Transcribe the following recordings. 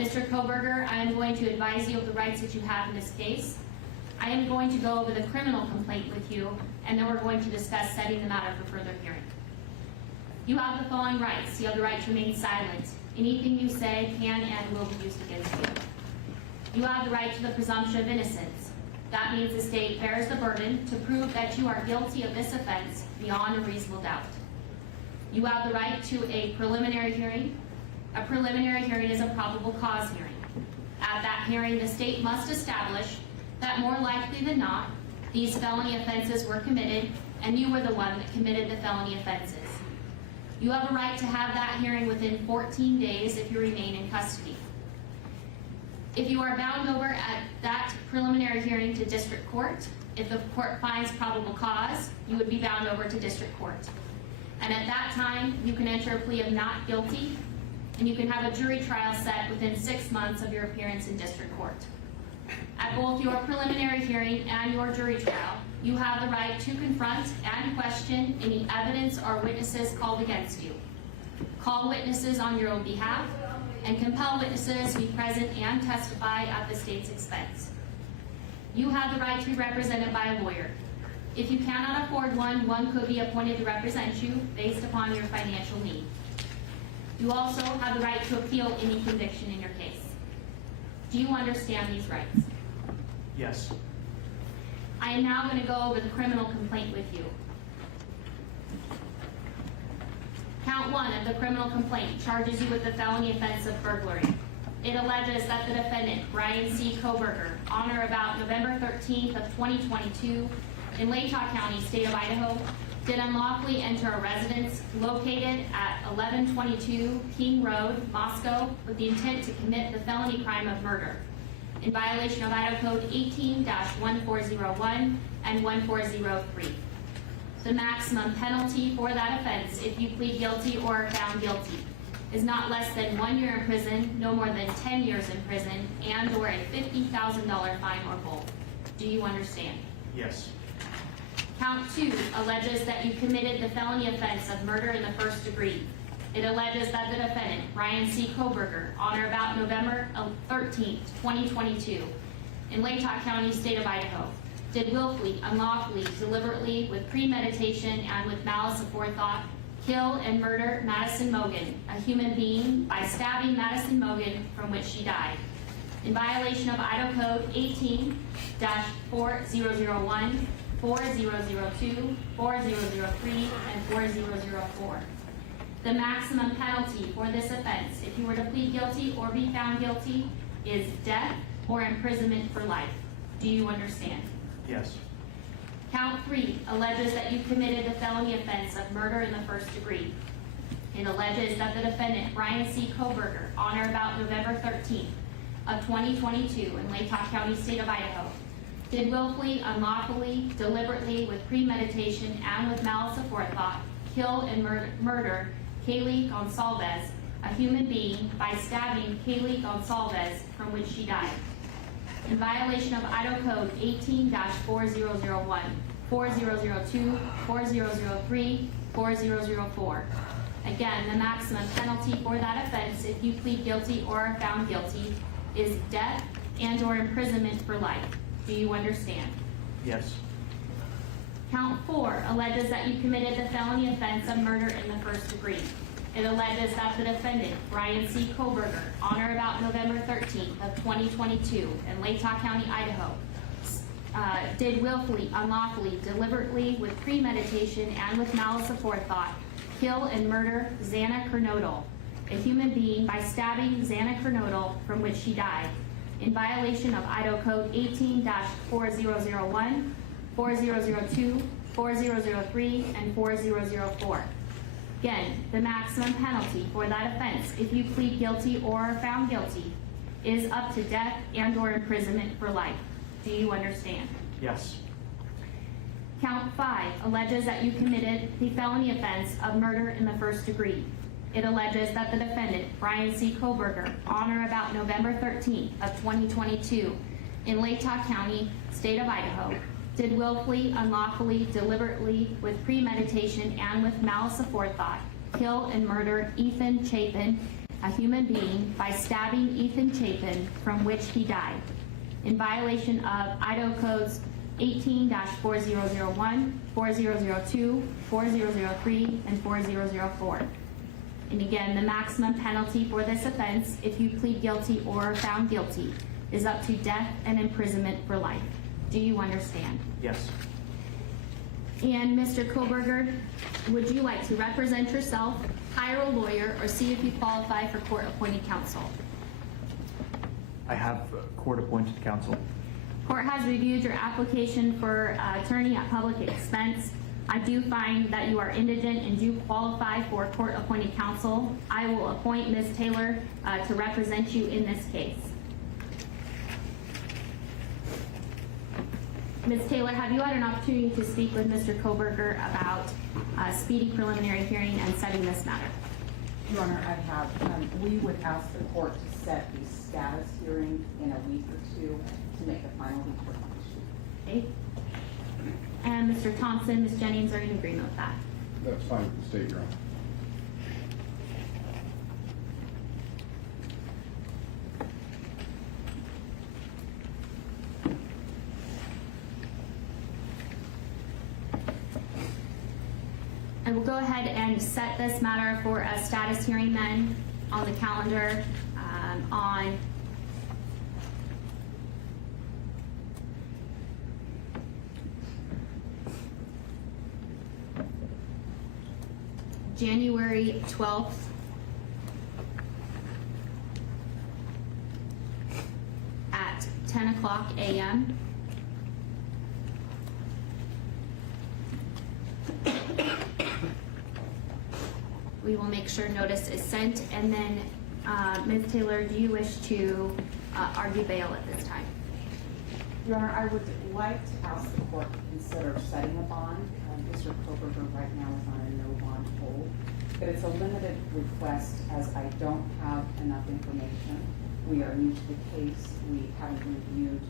Mr. Kohberger, I am going to advise you of the rights that you have in this case. I am going to go over the criminal complaint with you, and then we're going to discuss setting the matter for further hearing. You have the following rights. You have the right to remain silent. Anything you say can and will be used against you. You have the right to the presumption of innocence. That means the state bears the burden to prove that you are guilty of this offense beyond a reasonable doubt. You have the right to a preliminary hearing. A preliminary hearing is a probable cause hearing. At that hearing, the state must establish that more likely than not, these felony offenses were committed and you were the one that committed the felony offenses. You have a right to have that hearing within 14 days if you remain in custody. If you are bound over at that preliminary hearing to district court, if the court finds probable cause, you would be bound over to district court. And at that time, you can enter a plea of not guilty, and you can have a jury trial set within 6 months of your appearance in district court. At both your preliminary hearing and your jury trial, you have the right to confront and question any evidence or witnesses called against you. Call witnesses on your own behalf and compel witnesses to be present and testify at the state's expense. You have the right to be represented by a lawyer. If you cannot afford one, one could be appointed to represent you based upon your financial need. You also have the right to appeal any conviction in your case. Do you understand these rights? Yes. I am now going to go over the criminal complaint with you. Count 1 of the criminal complaint charges you with the felony offense of burglary. It alleges that the defendant, Bryan C. Kohberger, on or about November 13th of 2022 in Latah County, state of Idaho, did unlawfully enter a residence located at 1122 King Road, Moscow, with the intent to commit the felony crime of murder in violation of Idaho Code 18-1401 and 1403. The maximum penalty for that offense, if you plead guilty or are found guilty, is not less than 1 year in prison, no more than 10 years in prison, and or a $50,000 fine or both. Do you understand? Yes. Count 2 alleges that you committed the felony offense of murder in the first degree. It alleges that the defendant, Bryan C. Kohberger, on or about November 13th, 2022, in Latah County, state of Idaho, did willfully, unlawfully, deliberately, with premeditation, and with malice aforethought, kill and murder Madison Mogan, a human being, by stabbing Madison Mogan, from which she died, in violation of Idaho Code 18-4001, 4002, 4003, and 4004. The maximum penalty for this offense, if you were to plead guilty or be found guilty, is death or imprisonment for life. Do you understand? Yes. Count 3 alleges that you committed the felony offense of murder in the first degree. It alleges that the defendant, Bryan C. Kohberger, on or about November 13th of 2022 in Latah County, state of Idaho, did willfully, unlawfully, deliberately, with premeditation, and with malice aforethought, kill and murder Kaylee Gonsalves, a human being, by stabbing Kaylee Gonsalves, from which she died, in violation of Idaho Code 18-4001, 4002, 4003, 4004. Again, the maximum penalty for that offense, if you plead guilty or are found guilty, is death and or imprisonment for life. Do you understand? Yes. Count 4 alleges that you committed the felony offense of murder in the first degree. It alleges that the defendant, Bryan C. Kohberger, on or about November 13th of 2022 in Latah County, Idaho, did willfully, unlawfully, deliberately, with premeditation, and with malice aforethought, kill and murder Xana Kernodle, a human being, by stabbing Xana Kernodle, from which she died, in violation of Idaho Code 18-4001, 4002, 4003, and 4004. Again, the maximum penalty for that offense, if you plead guilty or are found guilty, is up to death and or imprisonment for life. Do you understand? Yes. Count 5 alleges that you committed the felony offense of murder in the first degree. It alleges that the defendant, Bryan C. Kohberger, on or about November 13th of 2022 in Latah County, state of Idaho, did willfully, unlawfully, deliberately, with premeditation, and with malice aforethought, kill and murder Ethan Chapin, a human being, by stabbing Ethan Chapin, from which he died, in violation of Idaho Codes 18-4001, 4002, 4003, and 4004. And again, the maximum penalty for this offense, if you plead guilty or are found guilty, is up to death and imprisonment for life. Do you understand? Yes. And Mr. Kohberger, would you like to represent yourself, hire a lawyer, or see if you qualify for court-appointed counsel? I have court-appointed counsel. Court has reviewed your application for attorney at public expense. I do find that you are indigent and do qualify for court-appointed counsel. I will appoint Ms. Taylor to represent you in this case. Ms. Taylor, have you had an opportunity to speak with Mr. Kohberger about speedy preliminary hearing and setting this matter? Your Honor, I have. We would ask the court to set the status hearing in a week or two to make a final determination. Okay. And Mr. Thompson, Ms. Jennings, are you in agreement with that? That's fine with the state, Your Honor. I will go ahead and set this matter for a status hearing then on the calendar on January 12th at 10 o'clock a.m. We will make sure notice is sent, and then Ms. Taylor, do you wish to argue bail at this time? Your Honor, I would like to ask the court to consider setting a bond. Mr. Kohberger right now is on a no bond hold, but it's a limited request as I don't have enough information. We are new to the case. We haven't reviewed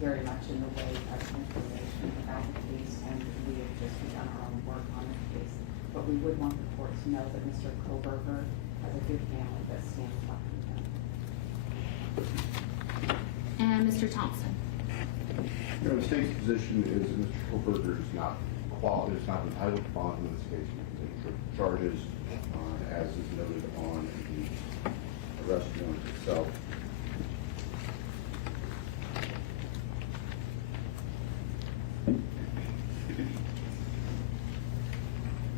very much in the way of information about the case, and we have just begun our own work on the case. But we would want the court to know that Mr. Kohberger has a good family that stands behind him. And Mr. Thompson. You know, the state's position is that Mr. Kohberger is not entitled to bond in this case because of charges, as is noted on the arrest warrant itself.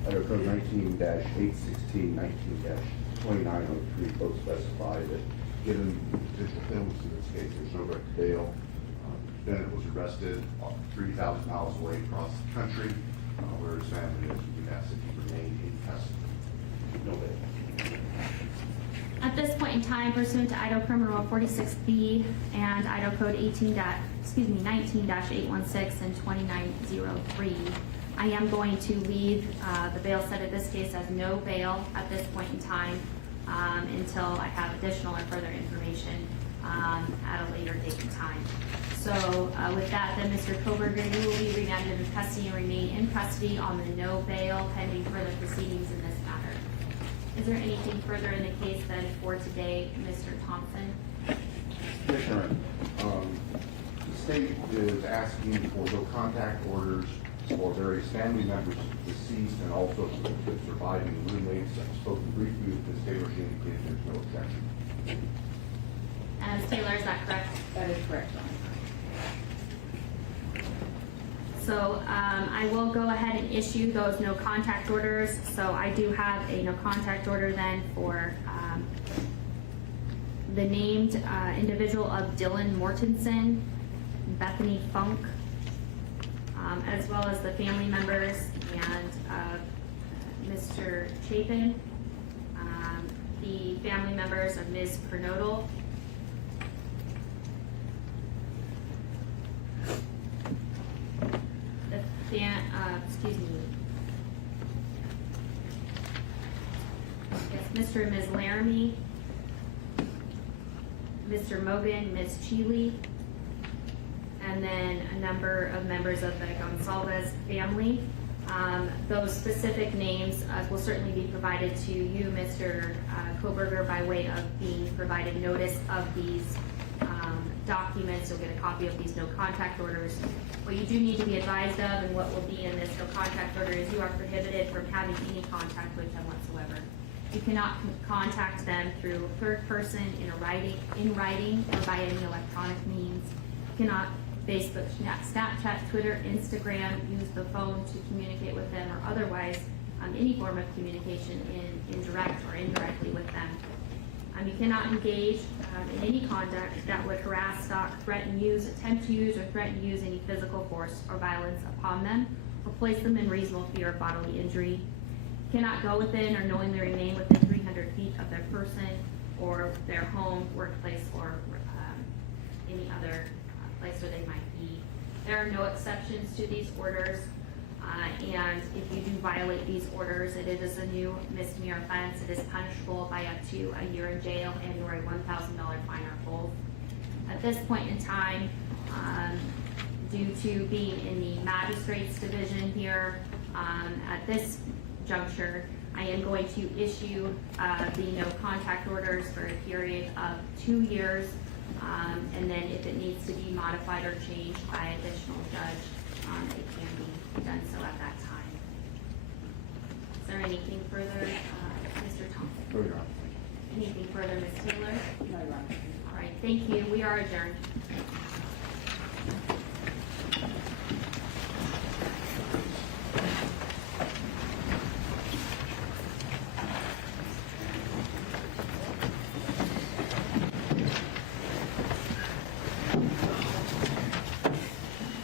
Idaho Code 19-816, 19-2903 both specify that given the potential penalties in this case, there's no right to bail. The defendant was arrested 3,000 miles away across the country, where his family is. We ask that he remain in custody. No bail. At this point in time, pursuant to Idaho Criminal Law 46B and Idaho Code 19-816 and 2903, I am going to leave the bail set of this case as no bail at this point in time until I have additional or further information at a later date and time. So with that, then Mr. Kohberger, you will be remanded in custody and remain in custody on the no bail pending further proceedings in this matter. Is there anything further in the case then for today, Mr. Thompson? Yes, Your Honor. The state is asking for no contact orders for various family members of the deceased and also for the surviving roommates. I've spoken briefly with Ms. Taylor. She indicated there's no objection. And Ms. Taylor, is that correct? That is correct, Your Honor. So I will go ahead and issue those no contact orders. So I do have a no contact order then for the named individual of Dylan Mortensen, Bethany Funk, as well as the family members and Mr. Chapin, the family members of Ms. Pernodal, excuse me, yes, Mr. and Ms. Laramie, Mr. Mogan, Ms. Cheeley, and then a number of members of the Gonsalves family. Those specific names will certainly be provided to you, Mr. Kohberger, by way of being provided notice of these documents. You'll get a copy of these no contact orders. What you do need to be advised of, and what will be in this no contact order, is you are prohibited from having any contact with them whatsoever. You cannot contact them through third person, in writing, or by any electronic means. You cannot Facebook, Snapchat, Twitter, Instagram, use the phone to communicate with them, or otherwise any form of communication in direct or indirectly with them. You cannot engage in any conduct that would harass, stalk, threaten, use, attempt to use, or threaten to use any physical force or violence upon them, or place them in reasonable fear of bodily injury. You cannot go within or knowingly remain within 300 feet of their person or their home, workplace, or any other place where they might be. There are no exceptions to these orders, and if you do violate these orders, it is a new misdemeanor offense. It is punishable by up to a year in jail and or a $1,000 fine or both. At this point in time, due to being in the magistrate's division here, at this juncture, I am going to issue the no contact orders for a period of 2 years, and then if it needs to be modified or changed by additional judge, it can be done so at that time. Is there anything further, Mr. Thompson? No, Your Honor. Anything further, Ms. Taylor? No, Your Honor. All right, thank you. We are adjourned.